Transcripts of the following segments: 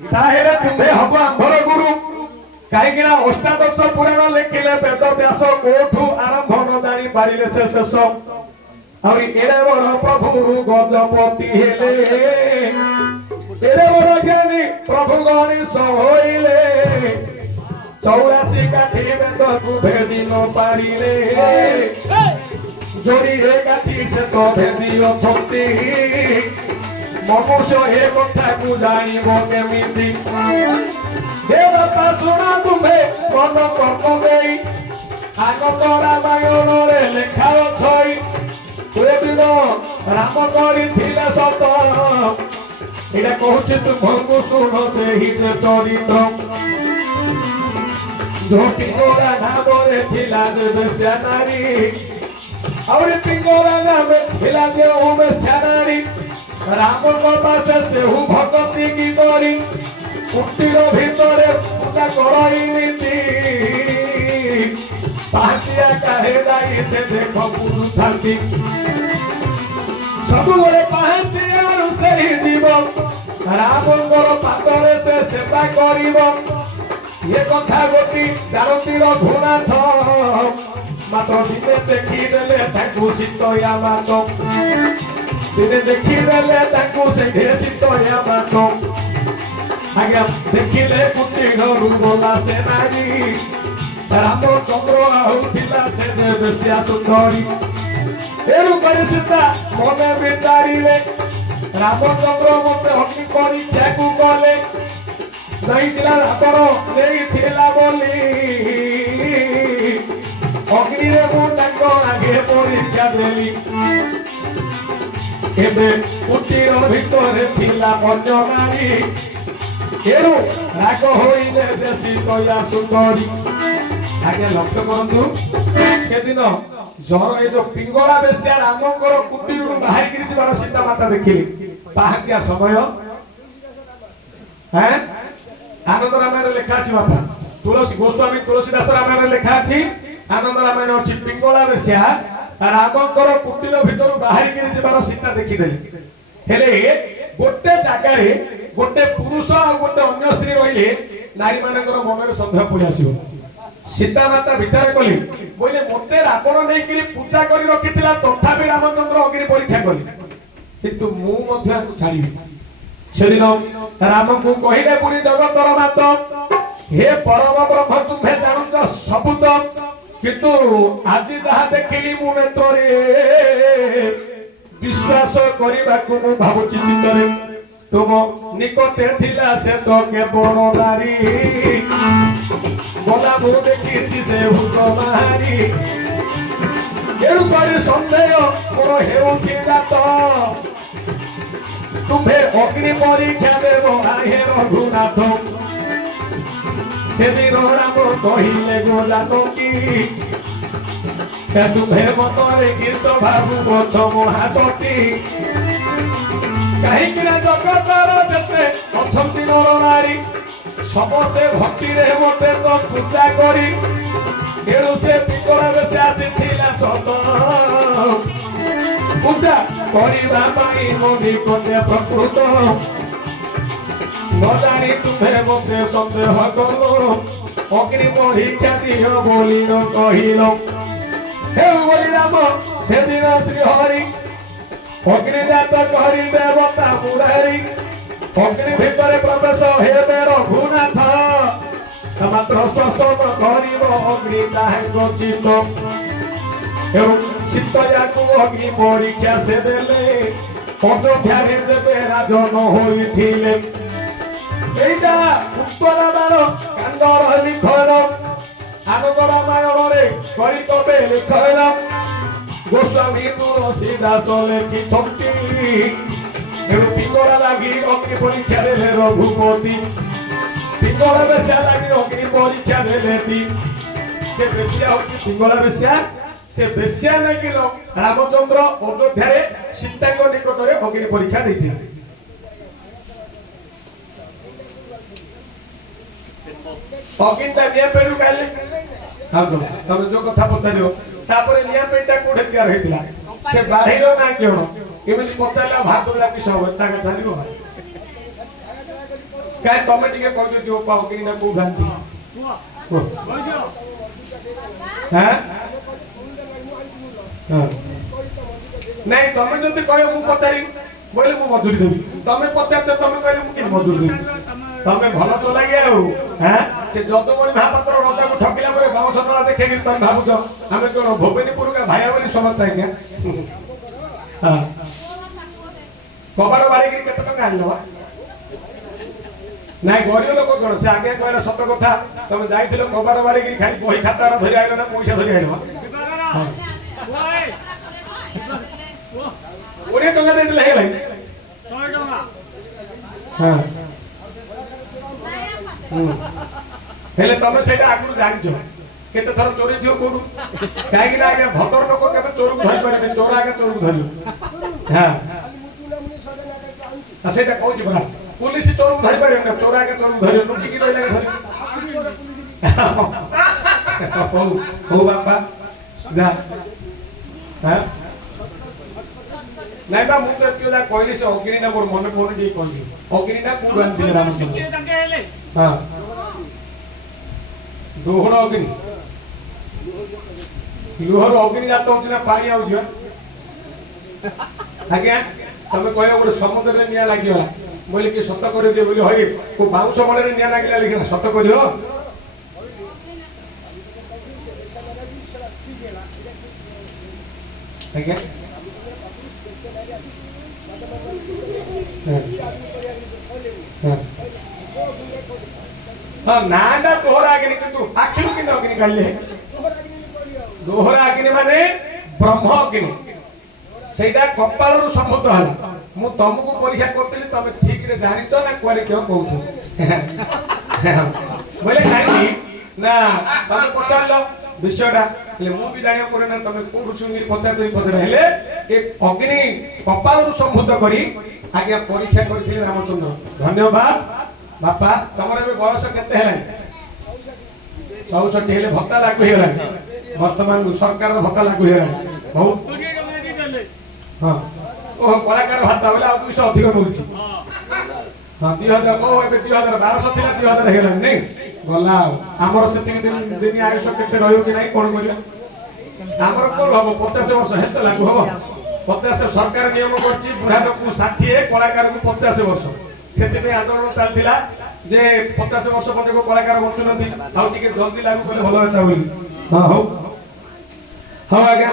ताहेरे तुम्हे हब आंभर गुरु कहीं अष्टादश पुराण लिखिले वेद व्यास कोठू आरंभ न जानी पारिले से शेष और एड़े बड़ प्रभु गजपति हेले एड़े बड़ ज्ञानी प्रभु गणेश होइले 84 काठी वेद को भेदी न पारिले जोड़ी रे काठी से तो भेदी अछंती मनुष्य हे कथा को जानिबो केमिति देवता सुना तुम्हे मन ककबेई आनंद रामायण रे लेखा छई कोए दिन राम करिथिले सत एटा कहूछि तुमको सुन सेहि जे चरित्र झोटी गोरा नाम रे थिला जे सेनारी और पिंगोरा नाम थिला जे ओमे सेनारी राम पासे सेहु भगती की करी कुटीर भितरे पूजा करईनीति पाटिया काहे जाई से देख पुरुषांति सब गोरे पाहतिया रुसेई जीव रामंकर पादरे से सेवा करिवो ये कथा गोटी दारती रघुनाथ मात्र दिने देखी देले ताकू सीतया मातो दिने देखी देले ताकू से घेसितया मातो आज्ञा देखिले कुटीर रूपला से नारी रामचंद्र आउथिला से देवस्या सुंदरी एरु करे सीता मने बिचारिले रामचंद्र मते हकी परीक्षा को कले दैथिला रावण नेइथिला बोली अग्नि रे मु ताको आगे परीक्षा देली एबे कुटीर भितरे थिला अन्य नारी एरु राग होइले देसी तया सुंदरी आगे लक्ष्य करंतु के दिन जर ए जो पिंगला बेसिया रामंकर कुटीरु बाहर गिरी दिबार सीता माता देखिली पाहकिया समय हैं आनंद रामायण लेखा अछि बापा तुलसी गोस्वामी तुलसीदास रामायण लेखा अछि आनंद रामायण अछि पिंगला बेसिया रामंकर कुटीर भितरु बाहर गिरी दिबार सीता देखि देली हेले गोटे जागा रे गोटे पुरुष और गोटे अन्य स्त्री रहिले नारी मानकर मन में संदेह पड़ी आसियो सीता माता विचार कली बोले मते रावण नै करी पूजा करी रखिथिला तथापि रामचंद्र अग्नि परीक्षा कली किंतु मु मध्य आकु छाडी सेदिन राम को कहिले पुरी जगतर मात हे परम ब्रह्म तुम्हे जानत सब तो किंतु आज जहा देखिली मु नेत्रे विश्वास करबा को मु भाबुची चित्तरे तुम निकटे थिला से तो केवल नारी बोला मु देखिछि से भूत मारी एरु करे संदेह मोर हेउथि जात तुम्हे अग्नि परीक्षा देव हे रघुनाथ से दिन राम कहिले गोलानो की तुम्हे मतरे गीत भाबु बध महातटी कहीं जगतर जेते अछंती नर नारी समते भक्ति रे मते तो पूजा करी एणु से पिंगला बेसे आसीथिला सत पूजा करिबा पाई मोनि कोटे प्रकृत न जानी तुम्हे मते संदेह करो अग्नि परीक्षा दियो बोली न कहिलो हे बोली राम से दिन श्री हरि अग्निजात करी देवता मुरारी अग्नि भितरे प्रवेश हेबे रघुनाथ मात्र स्पर्शन करिब अग्नि ताहाको चित्त एवं सीतया को अग्नि परीक्षा से देले अयोध्या रे देवे राजन होइथिले एटा उत्तर बाण कांडर लिखल आनंद रामायण रे करी कबे लिखल गोस्वामी तुलसीदास लेखि छंती पिंगला लगी अग्नि परीक्षा देले रघुपति पिंगला बेस्या लगी अग्नि परीक्षा देले से बेस्या होची पिंगला बेस्या से बेस्या लगी रामचंद्र अयोध्या रे सीताଙ୍କ निकटरे अग्नि परीक्षा दैथिले अग्निटा निया पेडु काले हां तमे जो कथा पछारियो तापर निया पेटा कोठे तयार हेतिला से बाहिर ना केवण केमिति पचाला भात लागि सब ता छालिबो କାଇଁ ତମେ ଟିକେ କହି ଦିଅ ଅଗିନି ନା କୋଉ ଗାନ୍ତି হ্যাঁ ନାଇଁ ତମେ ଯଦି କହିବ ମୁଁ ପଚାରି ବୋଲେ ମୁଁ ମଜୁରୀ ଦେବି ତମେ ପଚାରୁଛ ତମେ କହିଲେ ମୁଁ କେମିତି ମଜୁରୀ ଦେବି ତମେ ଭଲ ଚଲାଇଏ ଆଉ হ্যাঁ ସେ ଯଦୁମଣି ମହାପାତ୍ର ରଜାକୁ ଠକିଲା ପରେ ବାଉଁଶ ତଳା ଦେଖେଇକି ତମେ ଭାବୁଛ ଆମେ କଣ ଭୁବନେଶ୍ୱରକା ଭାଇଆ ବୋଲି ସମସ୍ତେ ଆଜ୍ଞା ହଁ କବାଟ ବାଡିକିରି କେତେ ଟଙ୍କା ଆଣିଲ ନାଇଁ ଗରିବ ଲୋକ କଣ ସେ ଆଜ୍ଞା କହିଲା ସତ କଥା ତମେ ଯାଇଥିଲ କବାଟ ବାଡିକିରି ଖାଲି ବହି ଖାତା ଧରି ଆଇଲ ନା ପଇସା ଧରି ଆଇଲ 20 ଟଙ୍କା ଦେଇଥିଲେ ହେଇଗଲା 100 ଟଙ୍କା ହଁ ହେଲେ ତମେ ସେଇଟା ଆଗରୁ ଜାଣିଛ କେତେ ଥର ଚୋରି ଥିବ କୋଉଠୁ କାହିଁକି ନା ଆଜ୍ଞା ଭଦ୍ର ଲୋକ କେବେ ଚୋରକୁ ଧରି ପାରିବେ ଚୋର ଆଜ୍ଞା ଚୋରକୁ ଧରିବ ହଁ ସେଇଟା କହୁଛି ପରା पुलिस चोर धरि पारे न चोरा के चोर धरि लुटी की रहला धरि हो बापा जा हां नहीं बा मुझे क्यों ना कोइली से अग्नि ना मोर मन कोन जे कोन अग्नि ना को रान दिले रामचंद्र हां दोहड़ अग्नि लोहर अग्नि जात होती ना पानी आउ जिया आज्ञा तमे कहले गोटे समुद्र रे निया लागि होला बोले कि सत कर दिए बोले हई को बाउंस मणे रे निया लागिला लिखना सत करियो आज्ञा हां नाडा तोहरा अग्नि किंतु आखिर कि अग्नि काढले दोहरा अग्नि माने ब्रह्म अग्नि सेटा कपालरु संभूत हला मु तुमको परीक्षा करतली तमे ठीक रे जानिछ ना कोले क्यों कहू बोले काई ना तमे पचारलो विषयटा ले मु भी जानियो पड़े ना तमे कोठु सुनी पचार देई पचार हेले ए अग्नि कपालरु संभूत करी आज्ञा परीक्षा करथि रामचंद्र धन्यवाद बापा तमरे बे बयस केते हेलानी 64 हेले भत्ता लागू हेलानी वर्तमान सरकार भत्ता लागू हेलानी बहुत हां ओ कलाकार भाता होला 200 अधिक नउची हां 2000 को एबे 2012 थिला 2000 हेलानी नै गला हमर सेति दिन आयुष केते रहयो कि नै कोन करिया हमर कोन हबो 50 वर्ष हेत लागू हबो 50 सरकार नियम करछि बुढा लोक 60 कलाकार को 50 वर्ष सेति पे आंदोलन चलतिला जे 50 वर्ष पटे को कलाकार बंतु नथि आउ टिके जल्दी लागू कले भलो हेता बोली हां हो हां आज्ञा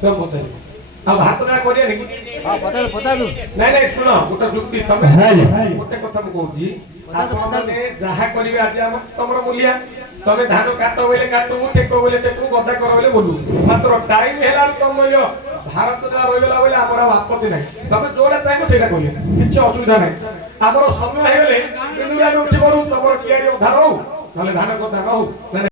तो बताइए अब हाथ ना करिया नि हां बता दू नहीं नहीं सुनो गोटा जुक्ति तमे गोटे कथा म कहूजी आपने जहा करिवे आज हम तमर मूल्य तमे धान काटो बोले काटू टेको बोले टेकू गदा करो बोले बोलू मात्र टाइम हेला तम मूल्य भारत जा रहि गेला बोले हमर आपत्ति नहीं तमे जोड़ा चाहबो सेटा करिया किछ असुविधा नहीं हमर समय हे गेले बिंदुरा उठी पड़ू तमर कियारी अधार हो नले धान कथा कहू